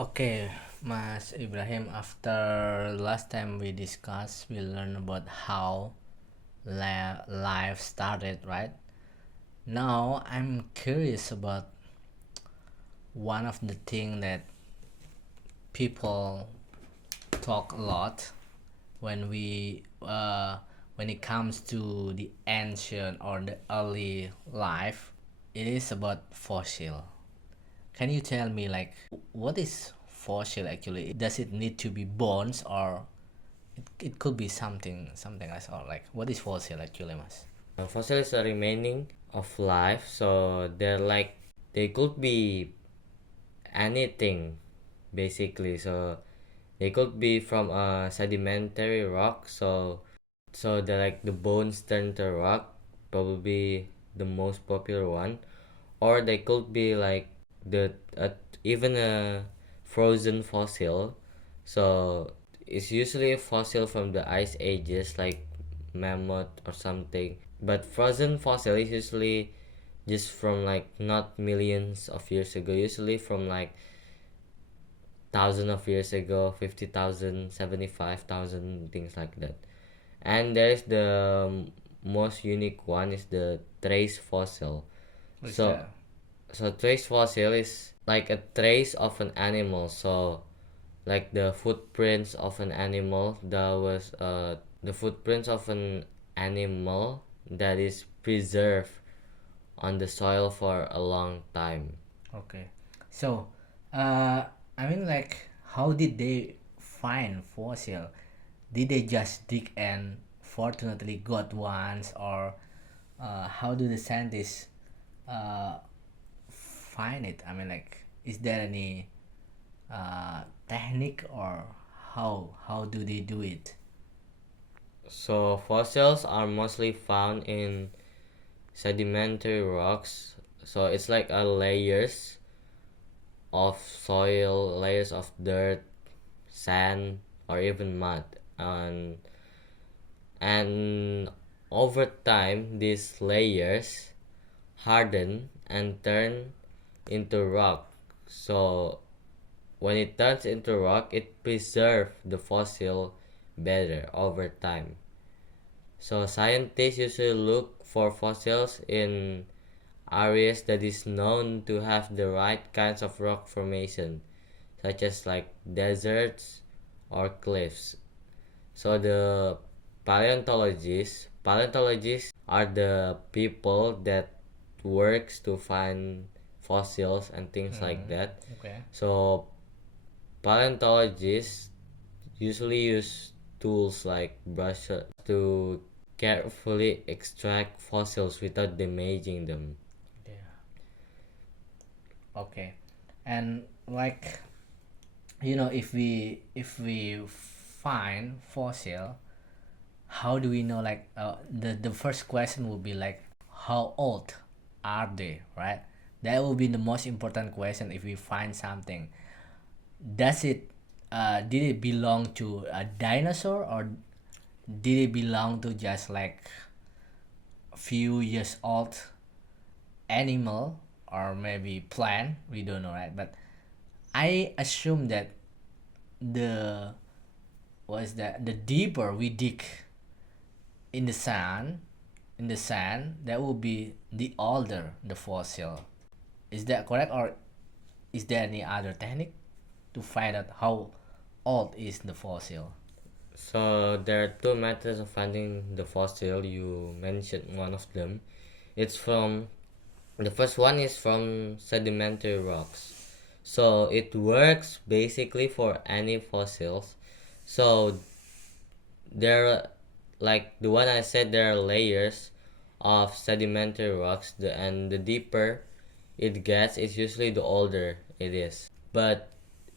Okay, Mas Ibrahim, after last time we discussed, we learned about how life started, right? Now I'm curious about one of the thing that people talk a lot when when it comes to the ancient or the early life. It is about fossil. Can you tell me like what is fossil actually? Does it need to be bones or it could be something else, or like what is fossil actually, Mas? Fossil is a remaining of life, so they could be anything basically. So they could be from a sedimentary rock. So the bones turn to rock, probably the most popular one, or they could be like the even a frozen fossil. So it's usually a fossil from the ice ages, like mammoth or something. But frozen fossil is usually just from like not millions of years ago, usually from like thousands of years ago, 50,000, 75,000, things like that. And there's the most unique one is the trace fossil. What is So that? so trace fossil is like a trace of an animal. So like the footprints of an animal that was the footprints of an animal that is preserved on the soil for a long time. Okay, so uh I mean, like, how did they find fossil? Did they just dig and fortunately got ones, or how do the scientists uh find it? I mean, like, is there any technique, or how do they do it? So fossils are mostly found in sedimentary rocks. So it's like a layers of soil, layers of dirt, sand, or even mud. And over time these layers harden and turn into rock. So when it turns into rock, it preserves the fossil better over time. So scientists usually look for fossils in areas that is known to have the right kinds of rock formation, such as like deserts or cliffs. So the paleontologists are the people that works to find fossils and things like that. Okay. So paleontologists usually use tools like brushes to carefully extract fossils without damaging them. Yeah. Okay. And like, if we find fossil, how do we know, like, the first question would be like, how old are they, right? That will be the most important question. If we find something, does it did it belong to a dinosaur, or did it belong to just like few years old animal, or maybe plant? We don't know, right? But I assume that the was that the deeper we dig in the sand that will be the older the fossil. Is that correct, or is there any other technique to find out how old is the fossil? So there are two methods of finding the fossil. You mentioned one of them. It's from the first one is from sedimentary rocks. So it works basically for any fossils. So there are, like the one I said, there are layers of sedimentary rocks, and the deeper it gets, it's usually the older it is. But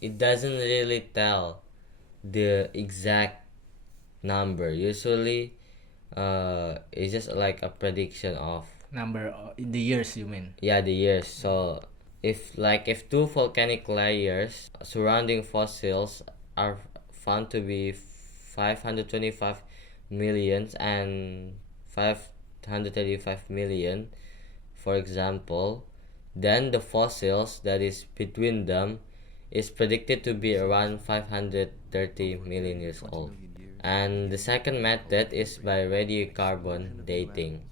it doesn't really tell the exact number. Usually, it's just like a prediction of, Number in the years, you mean? yeah, the years. So if two volcanic layers surrounding fossils are found to be 525 millions and 535 million, for example, then the fossils that is between them is predicted to be around 530 million years old. And the second method is by radiocarbon dating.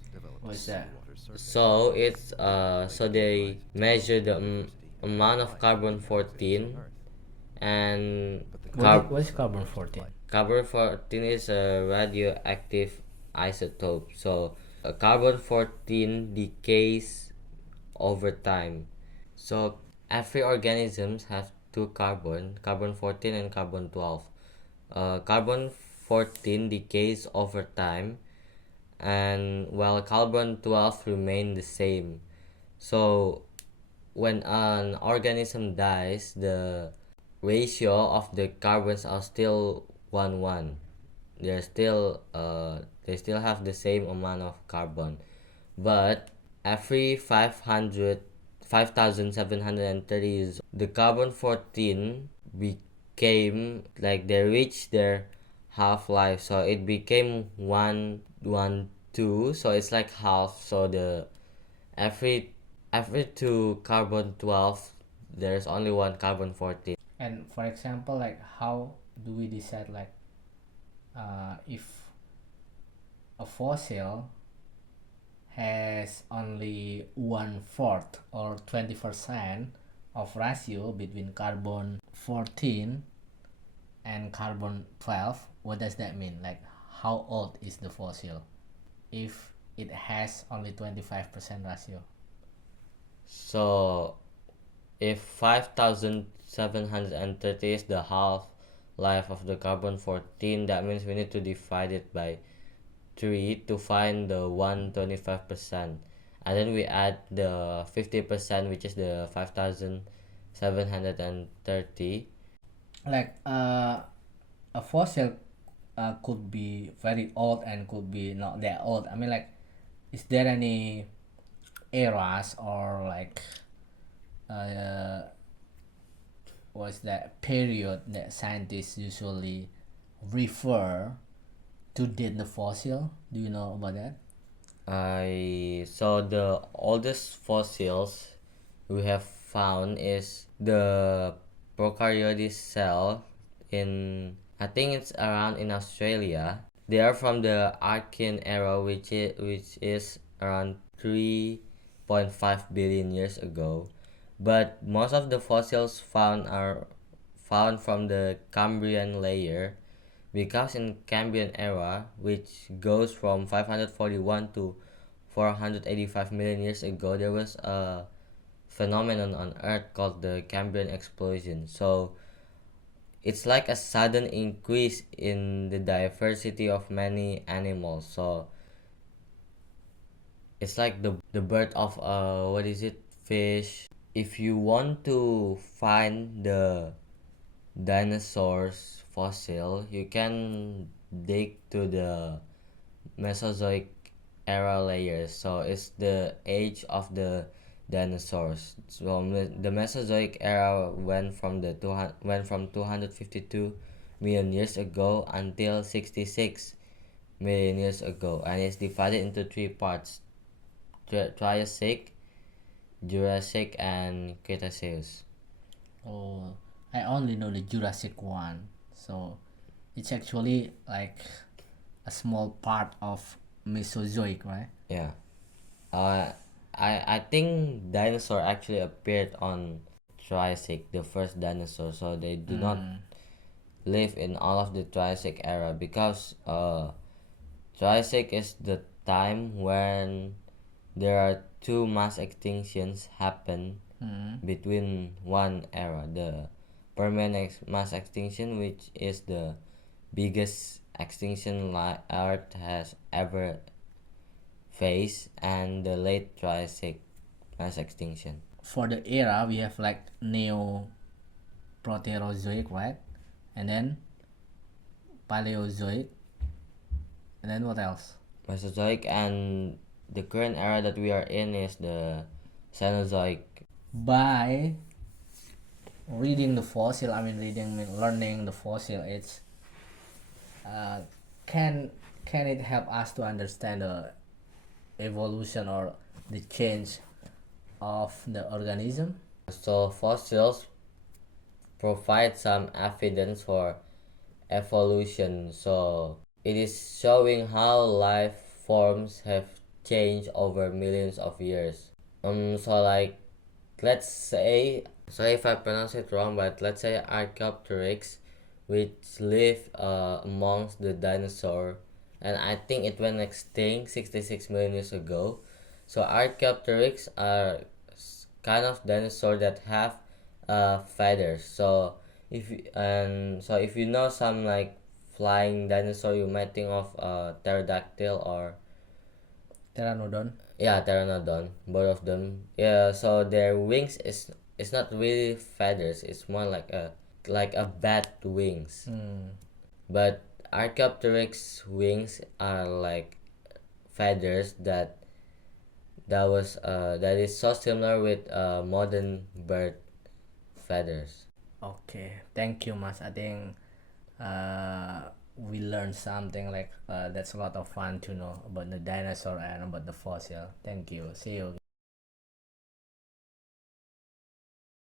What's that? So they measure the amount of carbon 14 and What is carbon 14? carbon 14 is a radioactive isotope. So carbon 14 decays over time. So every organisms have two carbon 14 and carbon 12. Carbon 14 decays over time, and while carbon 12 remain the same. So when an organism dies, the ratio of the carbons are still 1:1. They still have the same amount of carbon, but every 5,730 years the carbon 14 became like they reached their half life, so it became 1 1 2, so it's like half. So the every every two carbon 12 there's only one carbon 14. And for example, like how do we decide like if a fossil has only 1/4 or 20% of ratio between carbon 14 and carbon 12? What does that mean? Like how old is the fossil if it has only 25% ratio? So if 5,730 is the half life of the carbon 14, that means we need to divide it by 3 to find the 125%, and then we add the 50%, which is the 5,730. Like a fossil could be very old and could be not that old. I mean, like, is there any eras or like what's that period that scientists usually refer to date the fossil? Do you know about that? So the oldest fossils we have found is the prokaryotic cell in, I think it's around in Australia. They are from the Archean era, which is around 3.5 billion years ago. But most of the fossils found are found from the Cambrian layer, because in Cambrian era, which goes from 541 to 485 million years ago, there was a phenomenon on Earth called the Cambrian explosion. So it's like a sudden increase in the diversity of many animals. So it's like the birth of what is it, fish. If you want to find the dinosaurs fossil, you can dig to the Mesozoic era layers. So it's the age of the dinosaurs. So the Mesozoic era went from 252 million years ago until 66 million years ago, and it's divided into three parts: Triassic, Jurassic, and Cretaceous. Oh, I only know the Jurassic one. So it's actually like a small part of Mesozoic, right? Yeah. Uh, I think dinosaur actually appeared on Triassic, the first dinosaur. So they do not live in all of the Triassic era, because Triassic is the time when there are two mass extinctions happen between one era: the Permian mass extinction, which is the biggest extinction Earth has ever faced, and the late Triassic mass extinction. For the era, we have like Neo Proterozoic, right? And then Paleozoic. And then what else? Mesozoic, and the current era that we are in is the Cenozoic. By reading the fossil, I mean learning the fossil, it's uh, can can it help us to understand the evolution or the change of the organism? So fossils provide some evidence for evolution. So it is showing how life forms have changed over millions of years. So like, let's say, sorry if I pronounce it wrong, but let's say Archaeopteryx, which live amongst the dinosaur, and I think it went extinct 66 million years ago. So Archaeopteryx are kind of dinosaur that have feathers. So if you know some like flying dinosaur, you might think of pterodactyl or Pteranodon. yeah, pteranodon, both of them. Yeah, so their wings is it's not really feathers. It's more like a bat wings. But Archaeopteryx wings are like feathers that is so similar with modern bird feathers. Okay, thank you, Mas. I think we learned something like that's a lot of fun to know about the dinosaur and about the fossil. Thank you. See you.